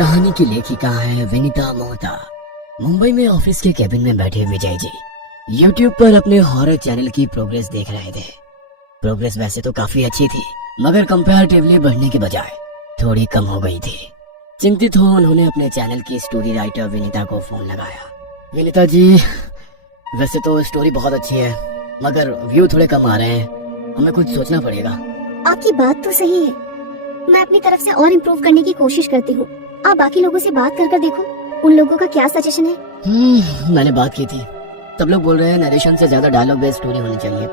कहानी की लेखिका है विनीता मोहता। मुंबई में ऑफिस के केबिन में बैठे विजय जी यूट्यूब पर अपने हॉरर चैनल की प्रोग्रेस देख रहे थे। प्रोग्रेस वैसे तो काफी अच्छी थी, मगर कंपैरेटिवली बढ़ने के बजाय थोड़ी कम हो गई थी। चिंतित हो उन्होंने अपने चैनल की स्टोरी राइटर विनीता को फोन लगाया। विनीता जी, वैसे तो स्टोरी बहुत अच्छी है, मगर व्यू थोड़े कम आ रहे हैं, हमें कुछ सोचना पड़ेगा। आपकी बात तो सही है, मैं अपनी तरफ से और इम्प्रूव करने की कोशिश करती हूँ। आप बाकी लोगों से बात कर देखो, उन लोगों का क्या सजेशन है। मैंने बात की थी, सब लोग बोल रहे हैं नरेशन से ज्यादा डायलॉग बेस्ड स्टोरी होनी चाहिए,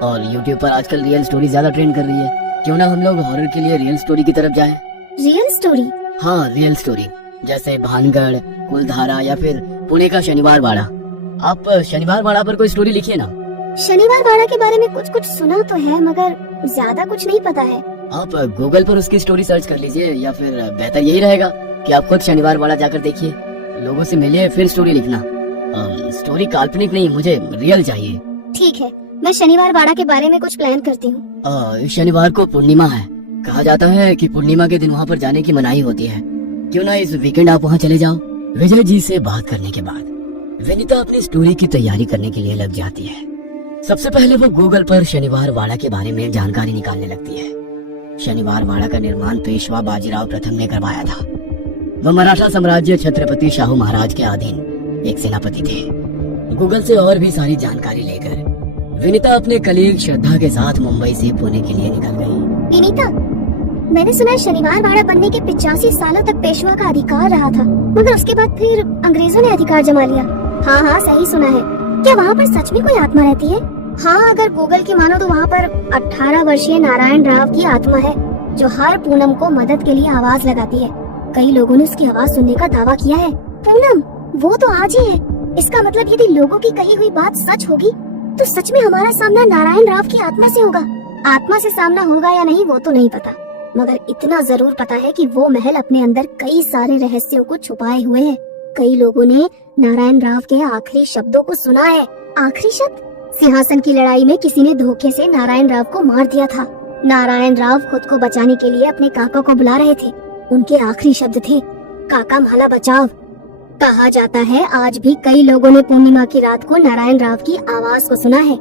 और यूट्यूब पर आजकल रियल स्टोरी ज्यादा ट्रेंड कर रही है। क्यों ना हम लोग हॉरर के लिए रियल स्टोरी की तरफ जाएं? Real story? हाँ, रियल स्टोरी, जैसे भानगढ़, कुलधारा या फिर पुणे का शनिवार वाड़ा। आप शनिवार वाड़ा पर कोई स्टोरी लिखिए ना। शनिवार वाड़ा के बारे में कुछ सुना तो है, मगर ज्यादा कुछ नहीं पता है। आप गूगल पर उसकी स्टोरी सर्च कर लीजिए, या फिर बेहतर यही रहेगा कि आप खुद शनिवार वाड़ा जाकर देखिए, लोगों से मिलिए, फिर स्टोरी लिखना। स्टोरी काल्पनिक नहीं, मुझे रियल चाहिए। ठीक है, मैं शनिवार वाड़ा के बारे में कुछ प्लान करती हूँ। शनिवार को पूर्णिमा है, कहा जाता है कि पूर्णिमा के दिन वहाँ पर जाने की मनाही होती है। क्यों ना इस वीकेंड आप वहाँ चले जाओ। विजय जी से बात करने के बाद विनीता अपनी स्टोरी की तैयारी करने के लिए लग जाती है। सबसे पहले वो गूगल पर शनिवार वाड़ा के बारे में जानकारी निकालने लगती है। शनिवार वाड़ा का निर्माण पेशवा बाजीराव प्रथम ने करवाया था। वह मराठा साम्राज्य छत्रपति शाहू महाराज के अधीन एक सेनापति थे। गूगल से और भी सारी जानकारी लेकर विनीता अपने कलीग श्रद्धा के साथ मुंबई से पुणे के लिए निकल गई। विनीता, मैंने सुना है शनिवार वाड़ा बनने के 85 सालों तक पेशवा का अधिकार रहा था, मगर उसके बाद फिर अंग्रेजों ने अधिकार जमा लिया। हाँ, सही सुना है। क्या वहाँ पर सच में कोई आत्मा रहती है? हाँ, अगर गूगल की मानो तो वहाँ पर 18 वर्षीय नारायण राव की आत्मा है, जो हर पूनम को मदद के लिए आवाज लगाती है। कई लोगों ने उसकी आवाज सुनने का दावा किया है। पूनम, वो तो आज ही है। इसका मतलब यदि लोगों की कही हुई बात सच होगी, तो सच में हमारा सामना नारायण राव की आत्मा से होगा। आत्मा से सामना होगा या नहीं वो तो नहीं पता, मगर इतना जरूर पता है कि वो महल अपने अंदर कई सारे रहस्यों को छुपाए हुए है। कई लोगों ने नारायण राव के आखिरी शब्दों को सुना है। आखिरी शब्द? सिंहासन की लड़ाई में किसी ने धोखे से नारायण राव को मार दिया था। नारायण राव खुद को बचाने के लिए अपने काका को बुला रहे थे। उनके आखिरी शब्द थे, काका माला बचाओ। कहा जाता है आज भी कई लोगों ने पूर्णिमा की रात को नारायण राव की आवाज को सुना है।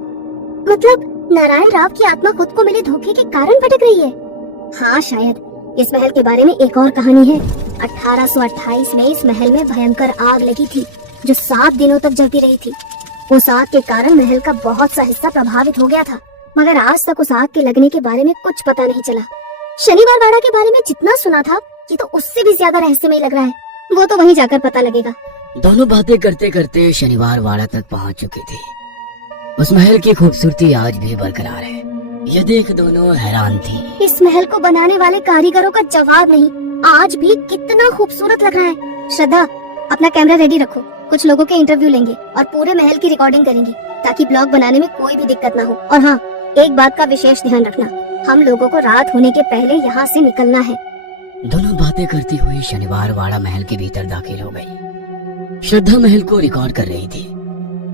मतलब नारायण राव की आत्मा खुद को मिले धोखे के कारण भटक रही है। हाँ, शायद। इस महल के बारे में एक और कहानी है। 1828 में इस महल में भयंकर आग लगी थी, जो 7 दिनों तक जलती रही थी। उस आग के कारण महल का बहुत सा हिस्सा प्रभावित हो गया था, मगर आज तक उस आग के लगने के बारे में कुछ पता नहीं चला। शनिवार वाड़ा के बारे में जितना सुना था, ये तो उससे भी ज्यादा रहस्यमय लग रहा है। वो तो वहीं जाकर पता लगेगा। दोनों बातें करते करते शनिवार वाड़ा तक पहुंच चुकी थी। उस महल की खूबसूरती आज भी बरकरार है। ये देख दोनों हैरान थी। इस महल को बनाने वाले कारीगरों का जवाब नहीं, आज भी कितना खूबसूरत लग रहा है। श्रद्धा, अपना कैमरा रेडी रखो, कुछ लोगों के इंटरव्यू लेंगे और पूरे महल की रिकॉर्डिंग करेंगे, ताकि ब्लॉग बनाने में कोई भी दिक्कत ना हो। और हाँ, एक बात का विशेष ध्यान रखना, हम लोगों को रात होने के पहले यहाँ से निकलना है। दोनों बातें करती हुई शनिवार वाड़ा महल के भीतर दाखिल हो गई। श्रद्धा महल को रिकॉर्ड कर रही थी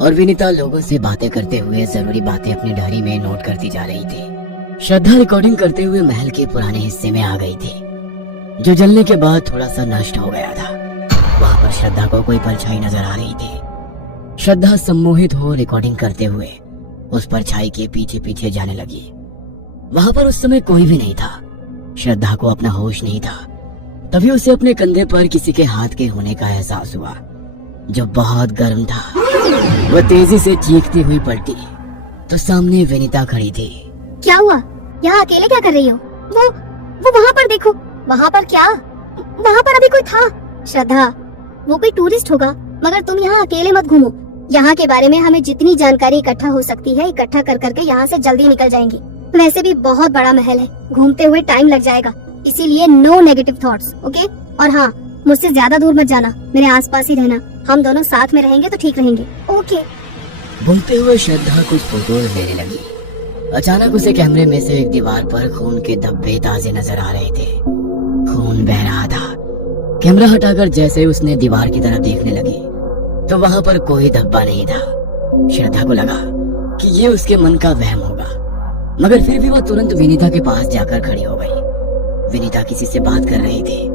और विनीता लोगों से बातें करते हुए जरूरी बातें अपनी डायरी में नोट करती जा रही थी। श्रद्धा रिकॉर्डिंग करते हुए महल के पुराने हिस्से में आ गई थी, जो जलने के बाद थोड़ा सा नष्ट हो गया था। वहाँ पर श्रद्धा को कोई परछाई नजर आ रही थी। श्रद्धा सम्मोहित हो रिकॉर्डिंग करते हुए उस परछाई के पीछे पीछे जाने लगी। वहाँ पर उस समय कोई भी नहीं था। श्रद्धा को अपना होश नहीं था। तभी उसे अपने कंधे पर किसी के हाथ के होने का एहसास हुआ, जो बहुत गर्म था। वह तेजी से चीखती हुई पलटी तो सामने विनीता खड़ी थी। क्या हुआ? यहाँ अकेले क्या कर रही हो? वो वहाँ पर देखो। वहाँ पर क्या? वहाँ पर अभी कोई था। श्रद्धा, वो कोई टूरिस्ट होगा, मगर तुम यहाँ अकेले मत घूमो। यहाँ के बारे में हमें जितनी जानकारी इकट्ठा हो सकती है, इकट्ठा कर करके यहाँ से जल्दी निकल जाएंगे। वैसे भी बहुत बड़ा महल है, घूमते हुए टाइम लग जाएगा, इसीलिए नो नेगेटिव थॉट्स, ओके? और हाँ, मुझसे ज्यादा दूर मत जाना, मेरे आसपास ही रहना। हम दोनों साथ में रहेंगे तो ठीक रहेंगे, ओके? बोलते हुए श्रद्धा कुछ फोटोज लेने लगी। अचानक उसे कैमरे में से एक दीवार पर खून के धब्बे ताजे नजर आ रहे थे। खून बह रहा था। कैमरा हटाकर जैसे उसने दीवार की तरफ देखने लगी, तो वहाँ पर कोई धब्बा नहीं था। श्रद्धा को लगा कि ये उसके मन का वहम होगा, मगर फिर भी वह तुरंत विनीता के पास जाकर खड़ी हो गई। विनीता किसी से बात कर रही थी,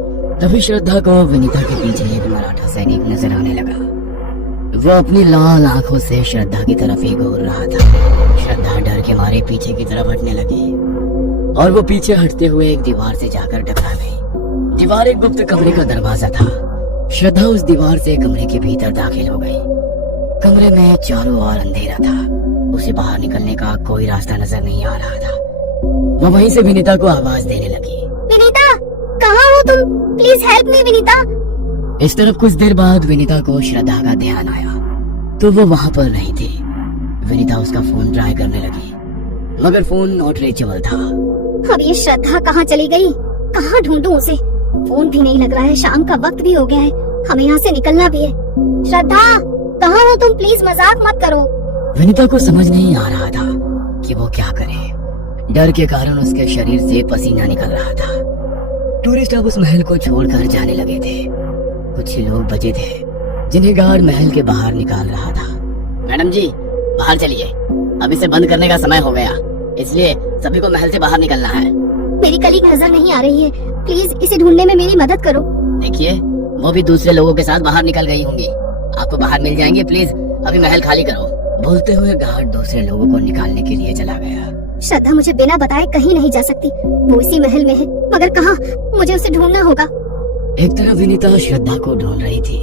तभी श्रद्धा को विनीता के पीछे एक मराठा सैनिक नजर आने लगा। वो अपनी लाल आंखों से श्रद्धा की तरफ ही घूर रहा था। श्रद्धा डर के मारे पीछे की तरफ हटने लगी और वो पीछे हटते हुए एक दीवार से जाकर टकरा गई। दीवार एक गुप्त कमरे का दरवाजा था। श्रद्धा उस दीवार से कमरे के भीतर दाखिल हो गई। कमरे में चारों ओर अंधेरा था। उसे बाहर निकलने का कोई रास्ता नजर नहीं आ रहा था। वो वहीं से विनीता को आवाज देने लगी। विनीता, कहाँ हो तुम? Please help me Vinita. इस तरफ कुछ देर बाद विनीता को श्रद्धा का ध्यान आया तो वो वहाँ पर नहीं थी। विनीता उसका फोन ट्राई करने लगी मगर फोन नॉट रीचेबल था। अब ये श्रद्धा कहाँ चली गई? कहाँ ढूंढूं उसे? फोन भी नहीं लग रहा है। शाम का वक्त भी हो गया है। हमें यहाँ से निकलना भी है। श्रद्धा, कहाँ हो तुम? प्लीज मजाक मत करो। विनीता को समझ नहीं आ रहा था कि वो क्या करे। डर के कारण उसके शरीर से पसीना निकल रहा था। टूरिस्ट अब उस महल को छोड़कर जाने लगे थे। कुछ ही लोग बचे थे जिन्हें गार्ड महल के बाहर निकाल रहा था। मैडम जी, बाहर चलिए, अब इसे बंद करने का समय हो गया, इसलिए सभी को महल से बाहर निकलना है। मेरी कलीग नजर नहीं आ रही है। प्लीज इसे ढूंढने में मेरी मदद करो। देखिए, वो भी दूसरे लोगों के साथ बाहर निकल गई होंगी। आपको बाहर मिल जाएंगे, प्लीज अभी महल खाली करो। बोलते हुए गार्ड दूसरे लोगों को निकालने के लिए चला गया। श्रद्धा मुझे बिना बताए कहीं नहीं जा सकती। वो इसी महल में है, मगर कहाँ? मुझे उसे ढूंढना होगा। एक तरफ विनीता श्रद्धा को ढूंढ रही थी,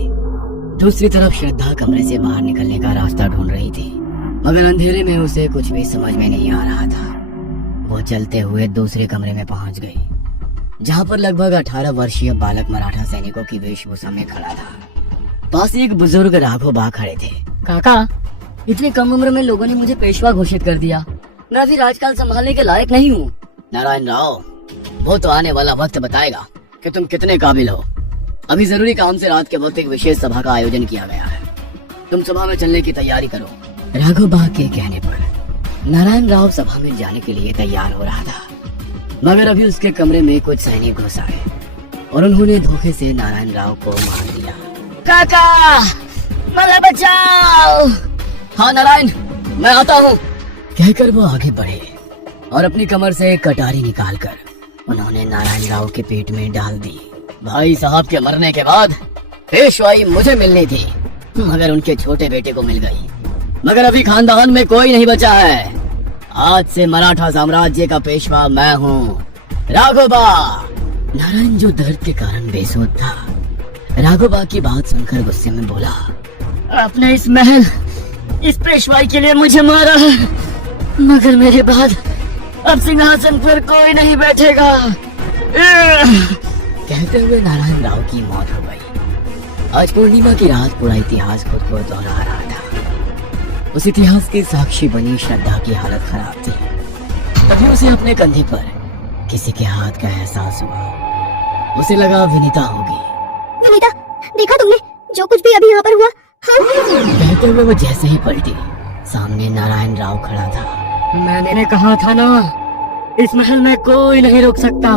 दूसरी तरफ श्रद्धा कमरे से बाहर निकलने का रास्ता ढूंढ रही थी, मगर अंधेरे में उसे कुछ भी समझ में नहीं आ रहा था। वो चलते हुए दूसरे कमरे में पहुंच गई, जहाँ पर लगभग 18 वर्षीय बालक मराठा सैनिकों की वेशभूषा में खड़ा था। पास एक बुजुर्ग राघव बा खड़े थे। काका, इतनी कम उम्र में लोगों ने मुझे पेशवा घोषित कर दिया। मैं अभी राजकाल संभालने के लायक नहीं हूँ। नारायण राव, वो तो आने वाला वक्त बताएगा कि तुम कितने काबिल हो। अभी जरूरी काम से रात के वक्त एक विशेष सभा का आयोजन किया गया है। तुम सभा में चलने की तैयारी करो। राघव बा के कहने पर नारायण राव सभा में जाने के लिए तैयार हो रहा था, मगर अभी उसके कमरे में कुछ सैनिक घुस आए और उन्होंने धोखे से नारायण राव को मार दिया। काका, मुझे बचाओ। हाँ नारायण, मैं आता हूँ, कहकर वो आगे बढ़े और अपनी कमर से एक कटारी निकालकर उन्होंने नारायण राव के पेट में डाल दी। भाई साहब के मरने के बाद पेशवाई मुझे मिलनी थी, मगर उनके छोटे बेटे को मिल गई। मगर अभी खानदान में कोई नहीं बचा है। आज से मराठा साम्राज्य का पेशवा मैं हूँ, राघोबा। नारायण जो दर्द के कारण बेसुध था, राघोबा की बात सुनकर गुस्से में बोला, आपने इस महल, इस पेशवाई के लिए मुझे मारा है, मगर मेरे बाद अब सिंहासन पर कोई नहीं बैठेगा। कहते हुए नारायण राव की मौत हो गई। आज पूर्णिमा की रात पूरा इतिहास खुद को दोहरा रहा था। उस इतिहास के साक्षी बनी श्रद्धा की हालत खराब थी। तभी उसे अपने कंधे पर किसी के हाथ का एहसास हुआ। उसे लगा विनीता होगी। विनीता, देखा तुमने जो कुछ भी अभी यहाँ पर हुआ? हाँ। कहते हुए वो जैसे ही पलटी, सामने नारायण राव खड़ा था। मैंने कहा था ना, इस महल में कोई नहीं रुक सकता,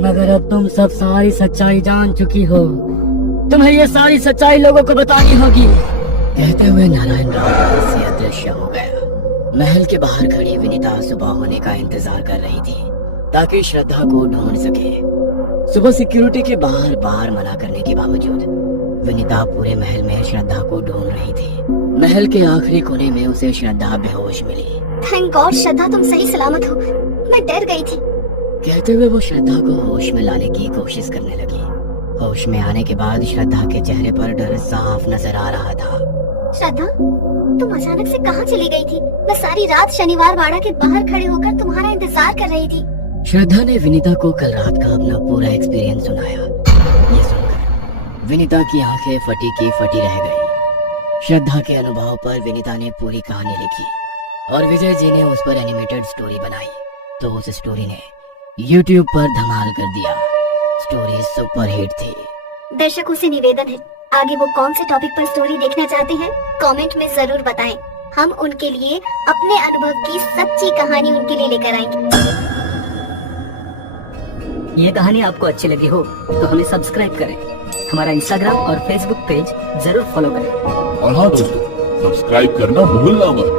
मगर अब तुम सब सारी सच्चाई जान चुकी हो। तुम्हें ये सारी सच्चाई लोगों को बतानी होगी। कहते हुए नारायण राव से अदृश्य हो गया। महल के बाहर खड़ी विनीता सुबह होने का इंतजार कर रही थी ताकि श्रद्धा को ढूंढ सके। सुबह सिक्योरिटी के बाहर बार मना करने के बावजूद विनीता पूरे महल में श्रद्धा को ढूंढ रही थी। महल के आखिरी कोने में उसे श्रद्धा बेहोश मिली। थैंक गॉड श्रद्धा, तुम सही सलामत हो। मैं डर गई थी। कहते हुए वो श्रद्धा को होश में लाने की कोशिश करने लगी। होश में आने के बाद श्रद्धा के चेहरे पर डर साफ नजर आ रहा था। श्रद्धा, तुम अचानक से कहाँ चली गई थी? मैं सारी रात शनिवार वाड़ा के बाहर खड़े होकर तुम्हारा इंतजार कर रही थी। श्रद्धा ने विनीता को कल रात का अपना पूरा एक्सपीरियंस सुनाया। ये सुनकर विनीता की आंखें फटी की फटी रह गई। श्रद्धा के अनुभव पर विनीता ने पूरी कहानी लिखी और विजय जी ने उस पर एनिमेटेड स्टोरी बनाई, तो उस स्टोरी ने YouTube पर धमाल कर दिया। स्टोरी सुपरहिट थी। दर्शकों से निवेदन है, आगे वो कौन से टॉपिक पर स्टोरी देखना चाहते हैं कमेंट में जरूर बताएं। हम उनके लिए अपने अनुभव की सच्ची कहानी उनके लिए लेकर आएंगे। ये कहानी आपको अच्छी लगी हो तो हमें सब्सक्राइब करें, हमारा इंस्टाग्राम और फेसबुक पेज जरूर फॉलो करें। और हाँ दोस्तों, सब्सक्राइब करना भूलना मत।